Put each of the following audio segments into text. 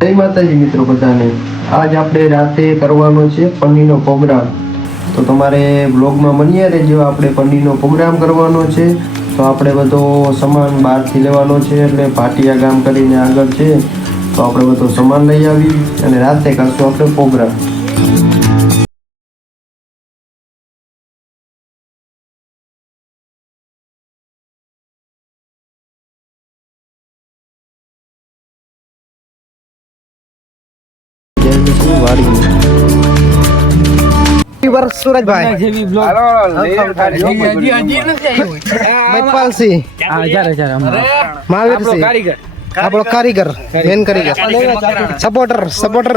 જય માતાજી મિત્રો બધાને. આજ આપણે રાતે કરવાનો છે પનીરનો પ્રોગ્રામ. તો તમારે બ્લોગમાં બન્યા રહેજો, આપણે પનીરનો પ્રોગ્રામ કરવાનો છે. તો આપણે બધો સામાન બહારથી લેવાનો છે, એટલે ભાટિયા ગામ કરીને આગળ છે. તો આપણે બધો સામાન લઈ આવી અને રાતે કરશું આપણે પ્રોગ્રામ. વર્ષ સુરજભાઈ. મહિપાલસિંહ મહાવીરસિંહ આપણો કારીગર. મેન કારીગર સપોર્ટર સપોર્ટર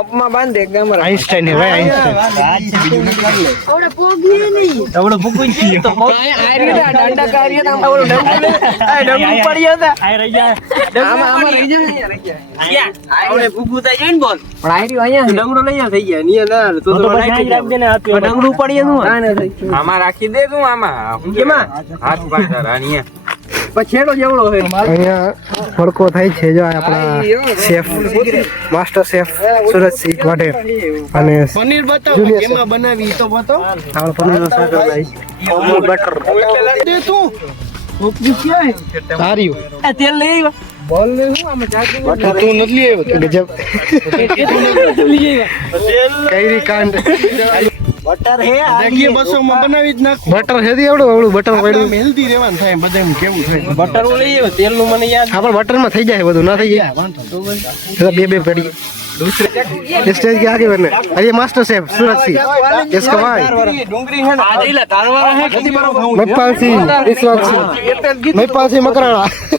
કપમાં બાંધે ને બોલ અહીંયા ડંગડો લઈ થઈ ગયા ની ના તો તો રાખી દે ને હાથ ડંગડો પડીએ નું ના આમાં રાખી દે તું આમાં હાથ પાછળ રાણીએ અહીંયા ભડકો થાય છે જો આ આપણા chef master chef Surajsinh Vadher અને પનીર બતાવો કેમાં બનાવી તો બતાવો. આપણે પનીર નો શાક બનાવી અમૂલ બટર. દે તું. સાર્યું તેલ લઈ આવ્યો તું નથી આવ્યો ગજબ. કઈરી કાંડ. જગ્યા બસો માં બનાવી જ નાખું બટર છે એવડું એવડું બટર પડ્યું હેલ્ધી રહેવાનું થાય બધા એમ કેવું થાય બટર નું લઈ આવ્યો તેલ નું મને યાદ આપણે બટર માં થઈ જાય બધું ના થઈ જાય બે બે પડી स्टेज के आगे बनने अरे मास्टर शेफ सूरज सिंह इसका भाई ડુંગળી હે આ જઈલા તારવાળા હે કદી महिपाल सिंह ईश्वर सिंह महिपाल सिंह मकराणा દવા કે લેવા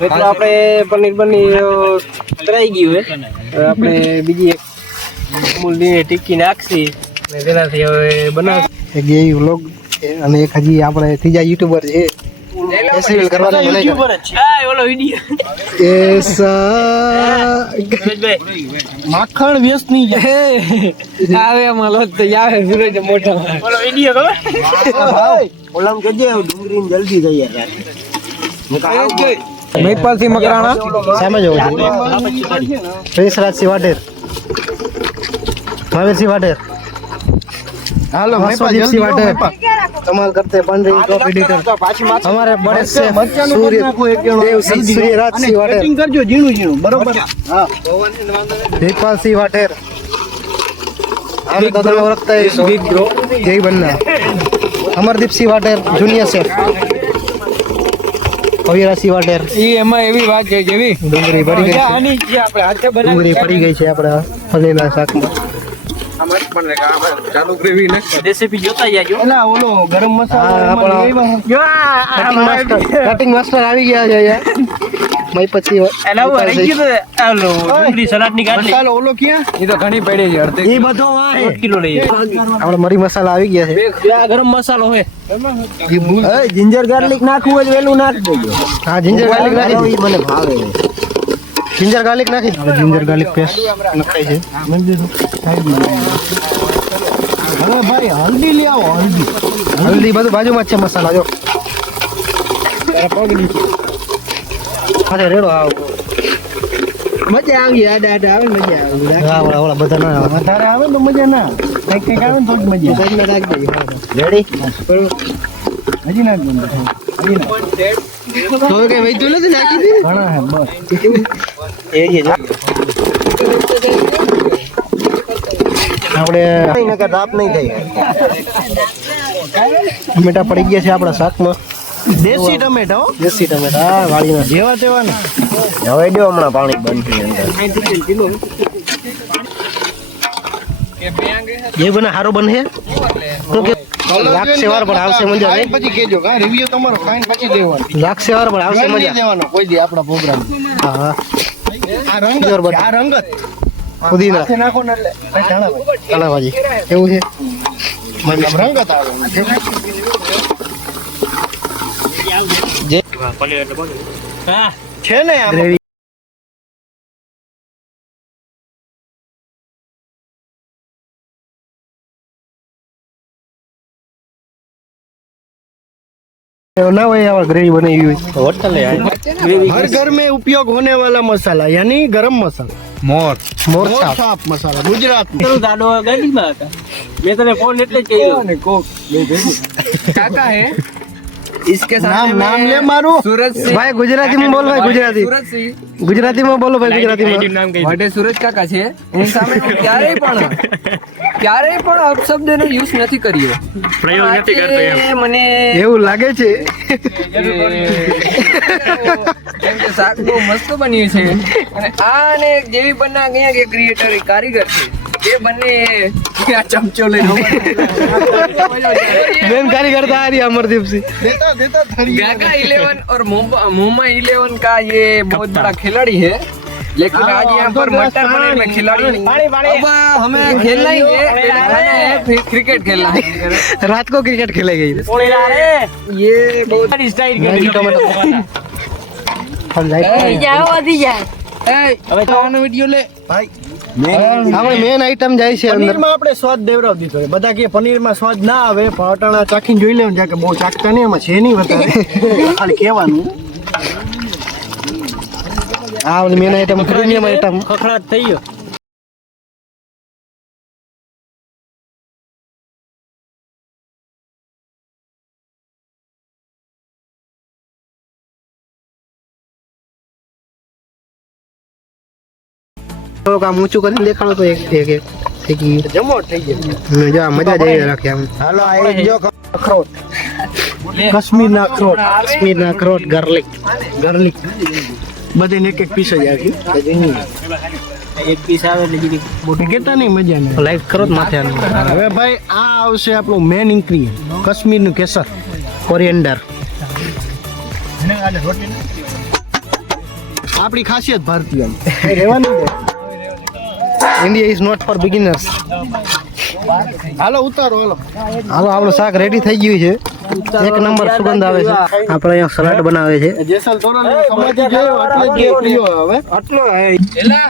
મિત્રો આપણે પનીર પનીર તરાઈ ગયું હે. હવે આપણે બીજી એક મૂલની ટીક્કી નાખશી અને તેનાથી હવે બનાવશું. એક એ વ્લોગ અને એક હજી આપણે ત્રીજા યુટ્યુબર છે. ફેસ્ટિવલ કરવાના મને હા ઓલો વિડિયો. એસા માખણ વ્યસ્તની આવે એમાં લોટ તો આવે સુરજ મોટા ઓલો વિડિયો ખબર? ઓલામ કહેજે ડુંગળી જલ્દી યાર મહિતપાલસિંહ મકરાણા? સામે જવું છું. રેશરાજસિંહ વાઢેર. મહાવીરસિંહ વાઢેર. હાલો મહેશવાજીસિંહ વાઢેર. તમાર કરતે બંધ ટોપ એડિટર. અમારે બડે છે સૂર્ય દેવસિંહ સૂર્યરાજસિંહ વાઢેર. કરજો ઝીણું ઝીણું. બરોબર? હા. મહિતપાલસિંહ વાઢેર. અમે તો તમે ઓળખતા Jay Banna. Amardeepsinh Vadher junior chef Avirasi Vadher. ઈ એમાં એવી વાત છે જેવી. ડુંગળી પડી ગઈ છે. આની જે આપણે હાથે બનાવી ડુંગળી પડી ગઈ છે આપણે ફલેલા શાકમાં. રેસીપી જોતા જાજો. એલા ઓલો ગરમ મસાલો આપણા કટિંગ માસ્ટર કટિંગ માસ્ટર આવી ગયા છે અહીંયા. મય પછી એલા હું રહી ગયો તો આલો ડુંગળી સલાડની કાઢ મસાલો ઓલો ક્યાં? ઈ તો ઘણી પડી છે અડધી એ બધો વાય કિલો લઈએ આપણે મરી મસાલા આવી ગયા છે. આ ગરમ મસાલો હોય. જિંજર ગાર્લિક નાખવું હોય વેલું નાખ દેજો. હા જિંજર ગાર્લિક નાખી મને ભાવે. જિંજર ગાર્લિક નાખી જિંજર ગાર્લિક પેસ્ટ નખાય છે. હવે ભાઈ હલ્દી લઈ આવો હલ્દી. હલ્દી બધું બાજુમાં જ છે મસાલા. જો અરે રેડો આવો. મજા આવી આડા આડા આવે મજા આવે. હા ઓલા ઓલા બધા ના આવે. વધારે આવે ને તો મજા ના કંઈક કંઈક આવે ને મજા આવે. રાખી દઈએ રેડી? હજી નાખ હજી નાખ તો કે ભાઈ તું નથી નાખી દીધી? ઘણા હે બસ. એ જે જો. આપણે નકર તાપ નહીં થાય. ટમેટા પડી ગયા છે આપણા શાકમાં. દેશી ટમેટા દેશી ટમેટા હા, વાળીના જેવા તેવા ને. હવે દો હમણાં પાણી બંધ અંદર. એ બને સારું બનશે? શું કે? લાગશે સેવાર પણ આવશે મજા નહીં? પછી કેજો કા રિવ્યુ તમારો ખાઈને પછી દેવાનો. લાખ સેવાર પણ આવશે નહીં મજા. દેવાનો કોઈ દી આપણા પ્રોગ્રામ હા હા. આ રંગ આ રંગત. પુદીના નાખો ને એટલે. ભાઈ. કાલાભાજી એવું છે? આમ રંગત આવે. છે ને આમ ગ્રેવી ना હોય આવા ગ્રેવી બનાવી હોય હોટલ हर घर में उपयोग होने वाला मसाला यानी गरम मसाला મોર मोर साफ मसाला गुजरात में પેલું દાડો ગાડીમાં હતા મેં તને ફોન એટલે જ કર્યો ને કોક કાકા હે इसके नाम नाम ले मारो सूरज ભાઈ ગુજરાતીમાં બોલ ભાઈ ગુજરાતી सूरज सिंह ગુજરાતીમાં બોલો ભાઈ ગુજરાતીમાં માટે સૂરજ કાકા છે એની સામે હું ક્યારેય પણ ક્યારેય પણ અપશબ્દનો યુઝ નથી કર્યો પ્રયોગ નથી કરતો મને એવું લાગે છે કેમ કે શાક બહુ મસ્ત બન્યું છે અને આ અને એક જેવી બના ગયા કે ક્રિએટર કારીગર છે એ બંને क्या चमचो ले मेन कार्यकर्ता आ रही अमरदीप सिंह। देता देता गागा 11 और मोमा 11 का ये बहुत बड़ा खिलाड़ी है लेकिन हाँ, आज यहाँ पर मटर पनीर में खिलाड़ी नहीं। अब हमें खेलना ही है क्रिकेट खेलना है। रात को क्रिकेट खेलेंगे ये। बहुत स्टाइल जाओ अभी जाओ वीडियो ले भाई આપણે મેન આઈટમ જાય છે અંદર. પનીરમાં આપણે સ્વાદ દેવરાવ દીધો છે બધા કે પનીરમાં સ્વાદ ના આવે પણ અટાણા ચાખીને જોઈ લેવું કે બહુ ચાખતા નહીં એમાં છે નહીં વધારે. ખાલી કહેવાનું. આ મેન આઈટમ પ્રીમિયમ આઈટમ ખખડાટ થઈ ગયો. થોડુંક આમ ઊંચું કરીને દેખાડો તો એક એક એક થઈ ગયો. હમ, જો મજા જઈ રાખે આમ. હાલો આ એક જો અખરોટ. કાશ્મીરના અખરોટ. કાશ્મીરના અખરોટ ગાર્લિક ગાર્લિક બધી એક એક પીસ જ આવી. એક પીસ આવે એટલે બીજી મોટી કેતા નહીં મજા નહીં લાઈક કરો માથે હવે ભાઈ આ આવશે આપણું મેન ઇન્ગ્રીડિયન્ટ કાશ્મીરનું કેસર. કોરિએન્ડર આપણી ખાસિયત ભારતીય. રહેવાની. India is not for beginners હાલો ઉતારો હાલો. હાલો આપણું શાક રેડી થઈ ગયું છે. એક નંબર સુગંધ આવે છે. આપણે અહીંયા સલાડ બનાવે છે. જેસલ થોડો સમજી ગયો એટલે જ પ્રિયો હવે. આટલો એલા